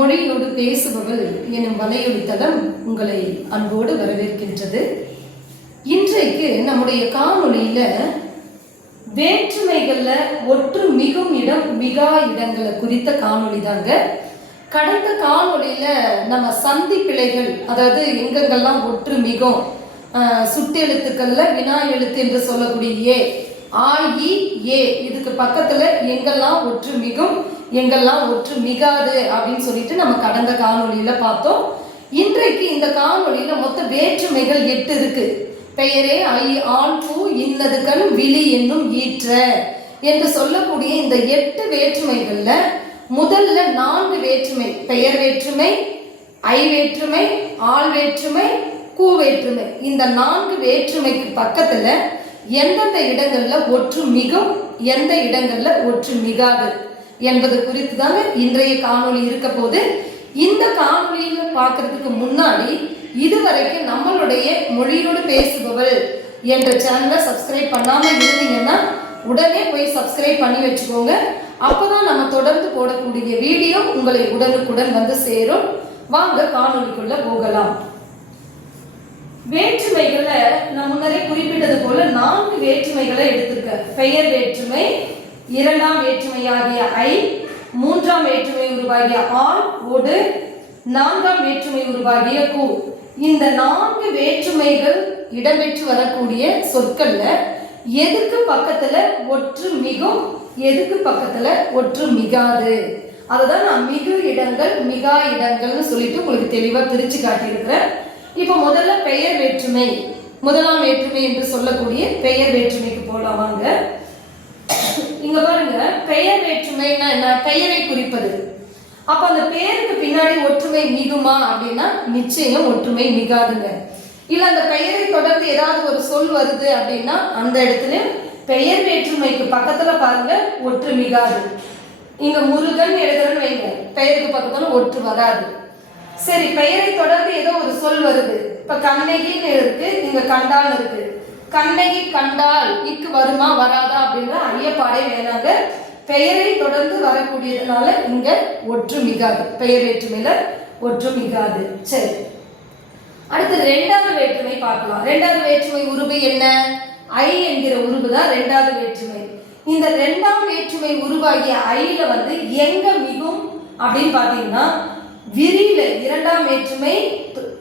மொழியோடு பேசுபவள் எனும் வலையொலி தளம் உங்களை அன்போடு வரவேற்கின்றது. இன்றைக்கு நம்முடைய காணொளியில வேற்றுமைகள்ல ஒற்று மிகும் இடம் மிகா இடங்களை குறித்த காணொளி தாங்க. கடந்த காணொளியில நம்ம சந்தி பிழைகள், அதாவது எங்கெங்கெல்லாம் ஒற்று மிகும், சுட்டெழுத்துக்கள்ல வினா எழுத்து என்று சொல்லக்கூடிய ஏ, ஆ, இ, ஏ, இதுக்கு பக்கத்துல எங்கெல்லாம் ஒற்று மிகும் எங்கெல்லாம் ஒற்று மிகாது அப்படின்னு சொல்லிட்டு நம்ம கடந்த காணொளியில பார்த்தோம். இன்றைக்கு இந்த காணொளியில மொத்த வேற்றுமைகள் 8 இருக்கு. பெயரே ஐ, ஆண், பூ, இன்னது கண், விழி என்னும் ஈற்ற என்று சொல்லக்கூடிய இந்த 8 வேற்றுமைகள்ல முதல்ல 4 வேற்றுமை, பெயர் வேற்றுமை, ஐ வேற்றுமை, ஆள் வேற்றுமை, கூ வேற்றுமை, இந்த 4 வேற்றுமைக்கு பக்கத்துல எந்தெந்த இடங்கள்ல ஒற்று மிகும், எந்த இடங்கள்ல ஒற்று மிகாது என்பது குறித்து தாங்க இன்றைய காணொளி இருக்க போது. இந்த காணொளியில பார்க்கறதுக்கு முன்னாடி இதுவரைக்கும் நம்மளுடைய மொழியோடு பேசுபவள் என்ற சேனலை சப்ஸ்கிரைப் பண்ணாம இருந்தீங்கன்னா உடனே போய் சப்ஸ்கிரைப் பண்ணி வச்சுக்கோங்க. அப்பதான் நம்ம தொடர்ந்து போடக்கூடிய வீடியோ உங்களை உடனுக்குடன் வந்து சேரும். வாங்க காணொளிக்குள்ள போகலாம். வேற்றுமைகளை நான் முன்னரே குறிப்பிட்டது போல 4 வேற்றுமைகளை எடுத்திருக்க. பெயர் வேற்றுமை, 2ஆம் வேற்றுமையாகிய ஐ, 3ஆம் வேற்றுமை உருவாகிய ஆண், ஒடு, 4ஆம் வேற்றுமை உருவாகிய கூ. இந்த 4 வேற்றுமைகள் இடம்பெற்று வரக்கூடிய சொற்கள்ல எதுக்கு பக்கத்துல ஒற்று மிகும், எதுக்கு பக்கத்துல ஒற்று மிகாது, அதுதான் நான் மிகு இடங்கள் மிகா இடங்கள்னு சொல்லிட்டு உங்களுக்கு தெளிவா பிரிச்சு காட்டியிருக்கிறேன். இப்ப முதல்ல பெயர் வேற்றுமை, 1ஆம் வேற்றுமை என்று சொல்லக்கூடிய பெயர் வேற்றுமைக்கு போலாம் வாங்க. இங்க பாருங்க, பெயர் வேற்றுமைன்னா என்ன? பெயரை குறிப்பது. அப்ப அந்த பெயருக்கு பின்னாடி ஒற்றுமை மிகுமா அப்படின்னா நிச்சயம் ஒற்றுமை மிகாதுங்க. இல்ல அந்த பெயரை தொடர்ந்து ஏதாவது ஒரு சொல் வருது அப்படின்னா அந்த இடத்துல பெயர் வேற்றுமைக்கு பக்கத்துல பாருங்க ஒற்று மிகாது. இங்க முருகன் எழுதுறன்னு வைங்க, பெயருக்கு பக்கத்துல ஒற்று வராது. சரி, பெயரை தொடர்ந்து ஏதோ ஒரு சொல் வருது. இப்ப கண்ணகின்னு இருக்கு, இங்க கண்டால் இருக்கு. கண்ணகி கண்டால் இக்கு வருமா வராதா அப்படின்ற ஐயப்பாடே வேணாங்க. பெயரை தொடர்ந்து வரக்கூடியதுனால இங்க ஒற்று மிகாது, பெயர் வேற்றுமையில ஒற்று மிகாது. சரி, அடுத்து 2வது வேற்றுமை பார்க்கலாம். 2வது வேற்றுமை உருபு என்ன? ஐ என்கிற உருபு தான் 2வது வேற்றுமை. இந்த 2ஆம் வேற்றுமை உருவாகிய ஐல வந்து எங்க மிகும் அப்படின்னு பாத்தீங்கன்னா விரியில, 2ஆம் வேற்றுமை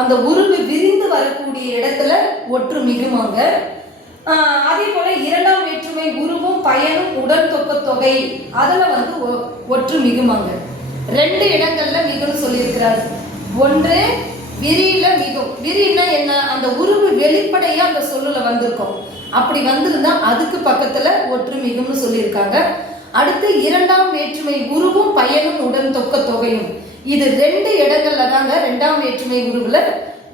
அந்த உருவு விரிந்து வரக்கூடிய இடத்துல ஒற்று மிகுமாங்க. அதே போல 2ஆம் வேற்றுமை உருவும் பயனும் உடன் தொக்க தொகை, அதுல வந்து ஒற்று மிகுமாங்க. 2 இடங்கள்ல மிகுன்னு சொல்லியிருக்கிறாரு. ஒன்று விரியில மிகும். விரின்னா என்ன? அந்த உருவு வெளிப்படையா அந்த சொல்லுல வந்திருக்கும். அப்படி வந்திருந்தா அதுக்கு பக்கத்துல ஒற்று மிகும்னு சொல்லியிருக்காங்க. அடுத்து 2ஆம் வேற்றுமை உருவும் பயனும் உடன் தொக்க தொகையும், இது 2 இடங்கள்ல தாங்க 2ஆம் வேற்றுமை உருவுல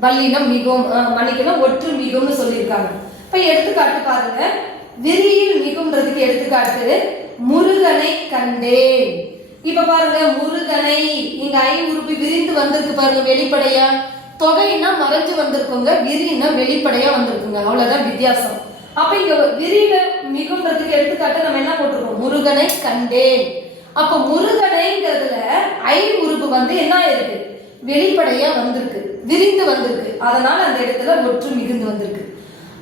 வல்லினம் மிகும், மன்னிக்கணும், ஒற்று மிகும்னு சொல்லியிருக்காங்க. இப்ப எடுத்துக்காட்டு பாருங்க. விரியில் மிகும்ன்றதுக்கு எடுத்துக்காட்டு முருகனை கண்டேன். இப்ப பாருங்க, முருகனை இங்க ஐ உருபு விரிந்து வந்திருக்கு பாருங்க வெளிப்படையா. தொகைன்னா மறைஞ்சு வந்திருக்குங்க, விரின்னா வெளிப்படையா வந்திருக்குங்க, அவ்வளவுதான் வித்தியாசம். அப்ப இங்க விரியில மிகும்ன்றதுக்கு எடுத்துக்காட்டு நம்ம என்ன போட்டிருக்கோம்? முருகனை கண்டேன். அப்ப முருகனைங்கிறதுல ஐ உருபு வந்து என்ன இருக்கு? வெளிப்படையா வந்திருக்கு, விரிந்து வந்திருக்கு, அதனால அந்த இடத்துல ஒற்று மிகுந்து வந்திருக்கு.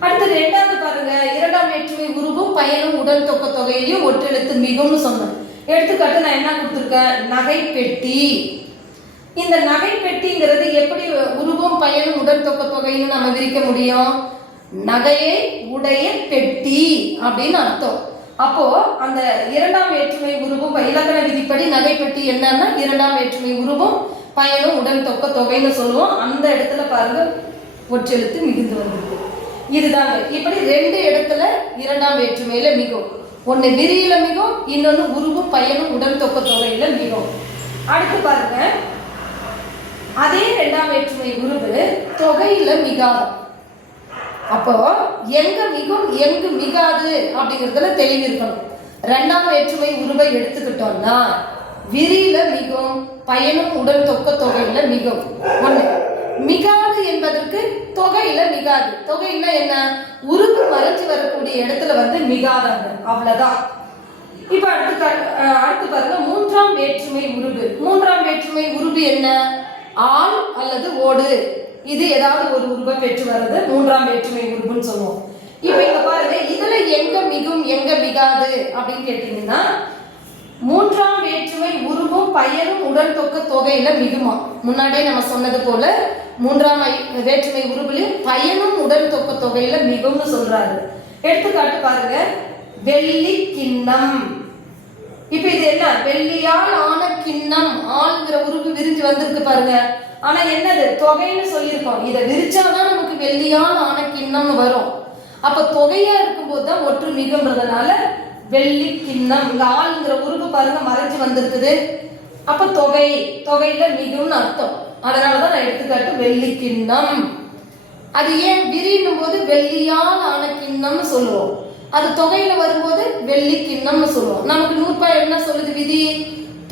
அடுத்து 2வது பாருங்க, 2ஆம் வேற்றுமை உருவும் பயனும் உடன் தொக்க தொகையிலையும் ஒற்று எழுத்து மிகும்னு சொன்னேன். எடுத்துக்காட்டு நான் என்ன கொடுத்துருக்கேன்? நகை பெட்டி. இந்த நகை பெட்டிங்கிறது எப்படி உருவும் பயனும் உடன் தொக்க தொகைன்னு நம்ம விரிக்க முடியும்? நகையை உடைய பெட்டி அப்படின்னு அர்த்தம். அப்போ அந்த 2ஆம் வேற்றுமை உருவும் இலக்கண விதிப்படி நகைப்பெட்டி என்னன்னா 2ஆம் வேற்றுமை உருவும் பயனும் உடன் தொக்க தொகைன்னு சொல்லுவோம். அந்த இடத்துல பாருங்க ஒற்றெழுத்து மிகுந்து வந்திருக்கு. இதுதாங்க. இப்படி 2 இடத்துல 2ஆம் வேற்றுமையில மிகும். ஒன்னு விரியில மிகும், இன்னொன்னு உருவும் பயனும் உடன் தொக்க தொகையில மிகும். அடுத்து பாருங்க, அதே 2ஆம் வேற்றுமை உருவு தொகையில மிகாது. அப்போ எங்க மிகும் எங்கு மிகாது அப்படிங்கிறதுல தெளிவு இருக்கணும். 2ஆம் வேற்றுமை உருவை எடுத்துக்கிட்டோம்னா விரியில மிகும், பயனும் உடன் தொக்க தொகையில மிகும். ஒண்ணு மிகாது என்பதற்கு தொகையில மிகாது. தொகைன்னா என்ன? உருவு மறைஞ்சு வரக்கூடிய இடத்துல வந்து மிகாதாங்க, அவ்வளவுதான். இப்ப அடுத்து பாருங்க மூன்றாம் வேற்றுமை உருபு. மூன்றாம் வேற்றுமை உருபு என்ன? ஆள் அல்லது ஓடு. இது ஏதாவது ஒரு உருபை பெற்று வர்றது மூன்றாம் வேற்றுமை உருபுன்னு சொல்லுவோம். இப்ப இங்க பாருங்க, இதுல எங்க மிகும் எங்க மிகாது அப்படின்னு கேட்டீங்கன்னா, மூன்றாம் வேற்றுமை உருவும் பயனும் உடன் தொக்க தொகையில மிகுமா. முன்னாடியே நம்ம சொன்னது போல மூன்றாம் வேற்றுமை உருவிலும் பயனும் உடன் தொக்க தொகையில மிகும்னு சொல்றாரு. எடுத்துக்காட்டு பாருங்க, வெள்ளி கிண்ணம். இப்ப இது என்ன? வெள்ளியால் ஆன கிண்ணம். ஆள்ங்கிற உருவு விரிஞ்சு வந்திருக்கு பாருங்க. ஆனா என்னது? தொகைன்னு சொல்லியிருக்கோம். இதை விரிச்சாதான் நமக்கு வெள்ளியால் ஆன கிண்ணம்னு வரும். அப்ப தொகையா இருக்கும்போது தான் ஒற்று மிகும்ன்றதுனால வெள்ளி கிண்ணம். இங்க ஆள்ங்கிற உருவு பாருங்க மறைஞ்சு வந்திருக்குது. அப்ப தொகை, தொகையில மிகும்னு அர்த்தம். அதனாலதான் நான் எடுத்துக்காட்டு வெள்ளி கிண்ணம். அது ஏன் விரியும் போது வெள்ளியால் ஆன கிண்ணம்னு சொல்லுவோம், அது தொகையில வரும்போது வெள்ளி கிண்ணம்னு சொல்லுவோம். நமக்கு நூற்பாய் என்ன சொல்லுது விதி?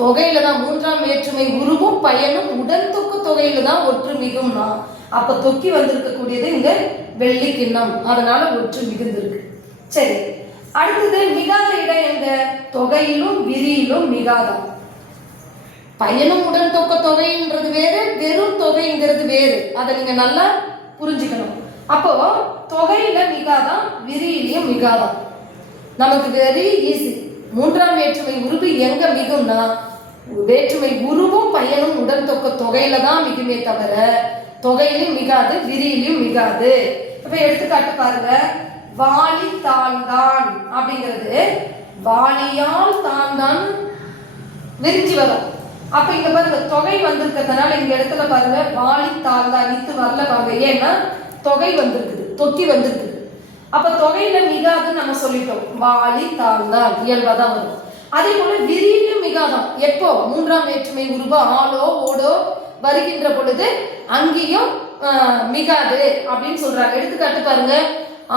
தொகையில தான் மூன்றாம் வேற்றுமை உருவும் பயனும் உடன் தொக்கு தொகையில தான் ஒற்று மிகும்னா, அப்ப தொக்கி வந்திருக்கக்கூடியது இங்க வெள்ளி கிண்ணம். அதனால ஒற்று மிகுந்திருக்கு. சரி, அடுத்தது மிகாத இடம் எங்க? தொகையிலும் விரியிலும் மிகாதான். பயனும் உடன் தொக்க தொகைன்றது வேறு, வெறும் தொகைங்கிறது வேறு. அதை நீங்க நல்லா புரிஞ்சுக்கணும். அப்போ தொகையில மிகாதான், விரியிலையும் மிகாதான். நமக்கு வெரி ஈஸி. மூன்றாம் வேற்றுமை உருவு எங்க மிகும்னா, வேற்றுமை உருவும் பயனும் உடன் தொக்க தொகையில தான் மிகுமே தவிர தொகையிலும் மிகாது, விரியிலும் மிகாது. இப்ப எடுத்துக்காட்டு பாருங்க, வாலி தாழ்ந்தான் அப்படிங்கிறது வாலியால் தாழ்ந்தான் விரிஞ்சு வரும். அப்ப இங்க பாருங்க தொகை வந்திருக்கிறதுனால இந்த இடத்துல பாருங்க வாலி தாழ்ந்தான் இத்து வரல பாருங்க. ஏன்னா தொகை வந்திருக்குது, தொக்கி வந்திருக்குது. அப்ப தொகையில மிகாதுன்னு நம்ம சொல்லிட்டோம். வாலி தாழ்ந்தான் இயல்பாதான் வரும். அதே போல விரியிலும் மிகாதான். எப்போ? மூன்றாம் வேற்றுமை உருவ ஆளோ ஓடோ வருகின்ற பொழுது அங்கேயும் மிகாது அப்படின்னு சொல்றாங்க. எடுத்துக்காட்டு பாருங்க,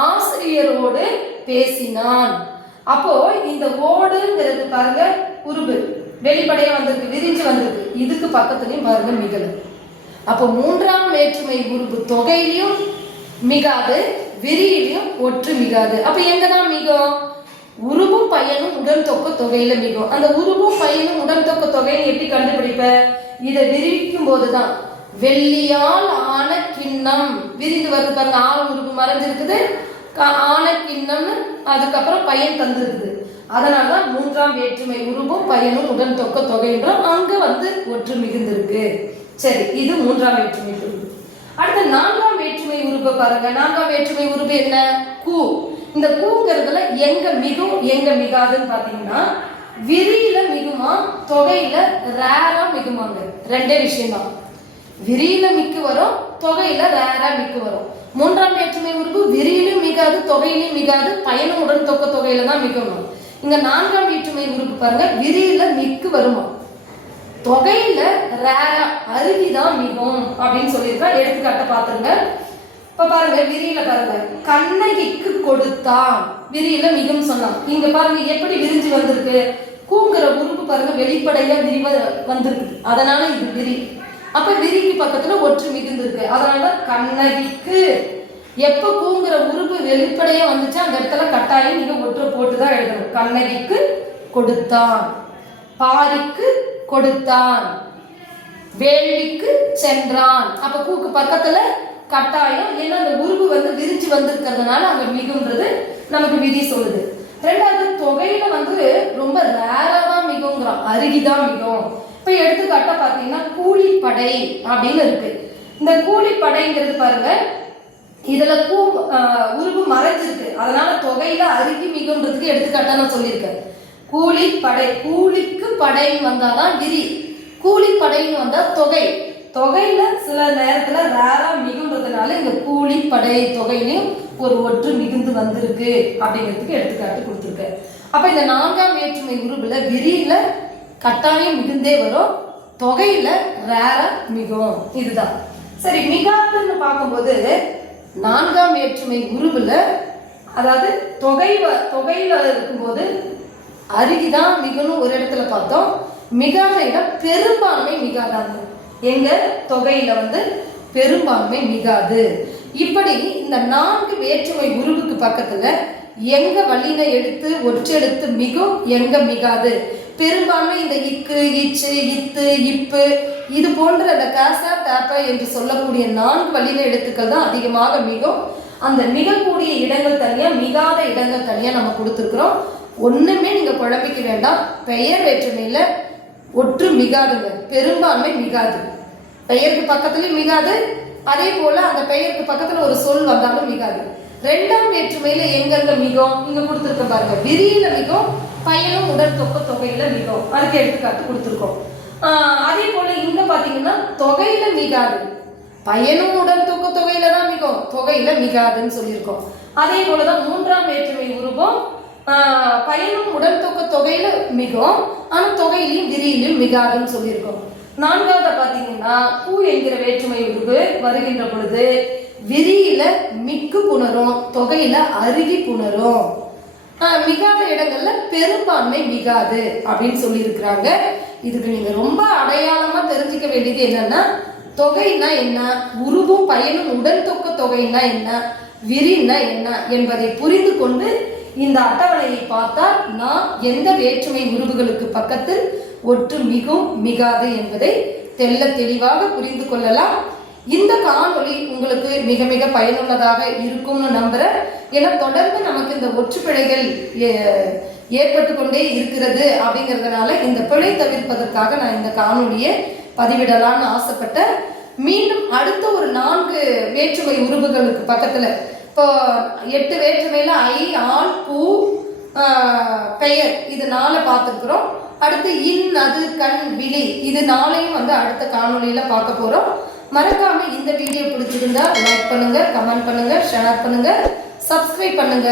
ஆசிரியரோடு பேசினான். அப்போ இந்த ஓடுங்கிறது பாருங்க உருவு வெளிப்படையா வந்திருக்கு, விரிஞ்சு வந்திருக்கு. இதுக்கு பக்கத்துலயும் பாருங்க மிகல. அப்போ மூன்றாம் வேற்றுமை உருவு தொகையிலையும் மிகாது, விரியிலையும் ஒற்று மிகாது. அப்ப எங்கதான் மிகும்? உருவும் பயனும் உடன் தொக்க தொகையில மிகும். அந்த உருவும் பயனும் உடன் தொக்க தொகைன்னு எப்படி கண்டுபிடிப்ப? இதை விரிக்கும் போதுதான். வெள்ளியால் ஆன கிண்ணம் விரிந்து வருது பாருங்க, ஆள் உருவு மறைஞ்சிருக்குது, ஆன கிண்ணம்னு அதுக்கப்புறம் பயன் தந்திருக்குது. அதனாலதான் மூன்றாம் வேற்றுமை உருவும் பயனும் உடன் தொக்க தொகைன்றோம். அங்க ஒற்று மிகுந்திருக்கு. சரி, இது மூன்றாம் வேற்றுமை உருவு. அடுத்த நான்காம் வேற்றுமை உருவு பாருங்க. நான்காம் வேற்றுமை உருவு என்ன? கூ. இந்த கூங்கிறதுல எங்க மிகும் எங்க மிகாதுன்னு பாத்தீங்கன்னா, விரியில மிகுமா, தொகையில ரேரா மிகுமாங்க. ரெண்டே விஷயம் தான். விரியில மிக்கு வரும், தொகையில ரேரா மிக்கு வரும். மூன்றாம் வேற்றுமை உருவு விரியிலும் மிகாது, தொகையிலும் மிகாது, பயனும் உடன் தொக்க தொகையில தான் மிகணும். இங்க நான்காம் வேற்றுமை உருவு பாருங்க, விரியில மிக்கு வருமா, தொகையில ரேரா அருவிதான் மிகும் அப்படின்னு சொல்லியிருக்கா. எடுத்துக்காட்ட பாத்துருங்க. இப்ப பாருங்க, விரியில பாருங்க, கண்ணகிக்கு கொடுத்தான். விரியில மிகும் சொன்னான். இங்க பாருங்க எப்படி விரிஞ்சு வந்திருக்கு. கூங்குற உருவு பாருங்க வெளிப்படையா விரிவ வந்திருக்கு. அதனால இது விரி. அப்ப விரிக்கு பக்கத்துல ஒற்று மிகுந்திருக்கு. அதனால கண்ணகிக்கு. எப்ப கூங்குற உருவு வெளிப்படையா வந்துச்சு அந்த இடத்துல கட்டாயம் நீங்க ஒற்று போட்டுதான் எழுதணும். கண்ணகிக்கு கொடுத்தான், பாரிக்கு கொடுத்தான், வேள்விக்கு சென்றான். அப்ப கூக்கு பக்கத்துல கட்டாயம். ஏன்னா அந்த உருவு விரிஞ்சு வந்திருக்கிறதுனால அங்க மிகுன்றது நமக்கு விதி சொல்லுது. ரெண்டாவது, தொகையில ரொம்ப ரேரா தான் மிகுங்கிறோம், அருகிதான் மிகும். இப்ப எடுத்துக்காட்ட பாத்தீங்கன்னா கூலிப்படை அப்படின்னு இருக்கு. இந்த கூலிப்படைங்கிறது பாருங்க, இதுல உருவு மறைஞ்சிருக்கு. அதனால தொகையில அருகி மிகுன்றதுக்கு எடுத்துக்காட்டா நான் சொல்லியிருக்கேன். கூலிப்படை, கூலிக்கு படை வந்தாதான் விரி, கூலிப்படைன்னு வந்தா தொகை. தொகையில சில நேரத்துல ரேரா மிகுன்றதுனால இந்த கூலிப்படை தொகையிலையும் ஒரு ஒற்று மிகுந்து வந்திருக்கு அப்படிங்கிறதுக்கு எடுத்துக்காட்டு கொடுத்துருக்க. அப்ப இந்த நான்காம் வேற்றுமை உருவுல விரியில கட்டாயம் மிகுந்தே வரும், தொகையில ரேரா மிகும். இதுதான் சரி. மிகாதுன்னு பார்க்கும்போது நான்காம் வேற்றுமை உருவுல, அதாவது தொகையில இருக்கும்போது அருகிதான் மிகணும் ஒரு இடத்துல பார்த்தோம். மிகாத இடம் பெரும்பான்மை மிகாதாங்க. எங்க தொகையில பெரும்பான்மை மிகாது. இப்படி இந்த நான்கு வேற்றுமை உருவுக்கு பக்கத்துல எங்க வல்லின எழுத்து ஒற்றெழுத்து மிகும், எங்க மிகாது. பெரும்பான்மை இந்த இக்கு, இச்சு, இத்து, இப்பு இது போன்ற அந்த காசா தாப்ப என்று சொல்லக்கூடிய 4 வல்லின எழுத்துக்கள் தான் அதிகமாக மிகும். அந்த மிகக்கூடிய இடங்கள் தனியா, மிகாத இடங்கள் தனியா நம்ம கொடுத்துருக்குறோம். ஒண்ணுமே நீங்க குழம்பிக்க வேண்டாம். பெயர் வேற்றுமையில ஒற்று மிகாதுங்க, பெரும்பான்மை மிகாது. பெயருக்கு பக்கத்துலயும் மிகாது, அதே போல அந்த பெயருக்கு பக்கத்துல ஒரு சொல் வந்தாலும் மிகாது. 2ஆம் வேற்றுமையில எங்கெங்க மிகும் இங்க கொடுத்துருக்க பாருங்க. விரியில மிகும், பயனும் உடல் தொக்க தொகையில மிகும். அதுக்கு எடுத்துக்காட்டு கொடுத்துருக்கோம். அதே போல இங்க பாத்தீங்கன்னா தொகையில மிகாது, பயனும் உடல் தொக்க தொகையில தான் மிகும், தொகையில மிகாதுன்னு சொல்லியிருக்கோம். அதே போலதான் 3ஆம் வேற்றுமை உருவம் பயனும் உடல் தொக்க தொகையில மிகும், ஆனா தொகையிலையும் விரியிலும் மிகாதுன்னு சொல்லியிருக்கோம். 4ஆவது பாத்தீங்கன்னா பூ என்கிற வேற்றுமை உருவு வருகின்ற பொழுது விரியில மிக்கு புணரும், தொகையில அருகி புணரும். மிகாத இடங்கள்ல பெரும்பான்மை மிகாது அப்படின்னு சொல்லி இருக்கிறாங்க. இதுக்கு நீங்க ரொம்ப அடையாளமா தெரிஞ்சுக்க வேண்டியது என்னன்னா, தொகைன்னா என்ன, உருவும் பயனும் உடல் தொக்க தொகைன்னா என்ன, விரின்னா என்ன என்பதை புரிந்து கொண்டு இந்த அட்டவணையை பார்த்தால் நான் எந்த வேற்றுமை உருவுகளுக்கு பக்கத்தில் ஒற்று மிகும் மிகாது என்பதை தெள்ள தெளிவாக புரிந்து கொள்ளலாம். இந்த காணொளி உங்களுக்கு மிக மிக பயனுள்ளதாக இருக்கும்னு நம்புறேன். ஏன்னா தொடர்ந்து நமக்கு இந்த ஒற்று பிழைகள் ஏற்பட்டு கொண்டே இருக்கிறது. அப்படிங்கிறதுனால இந்த பிழை தவிர்ப்பதற்காக நான் இந்த காணொளியை பதிவிடலாம்னு ஆசைப்பட்டேன். மீண்டும் அடுத்த ஒரு 4 வேற்றுமை உருவுகளுக்கு பக்கத்துல, இப்போ 8 வேற்றுமையில ஐ, ஆள், பூ, பெயர் இது 4 பார்த்துருக்குறோம். அடுத்து இன், அது, கண், விழி இது 4ஐயும் அடுத்த காணொளியில பார்க்க போறோம். மறக்காம இந்த வீடியோ பிடிச்சிருந்தா லைக் பண்ணுங்க, கமெண்ட் பண்ணுங்க, ஷேர் பண்ணுங்க, சப்ஸ்கிரைப் பண்ணுங்க.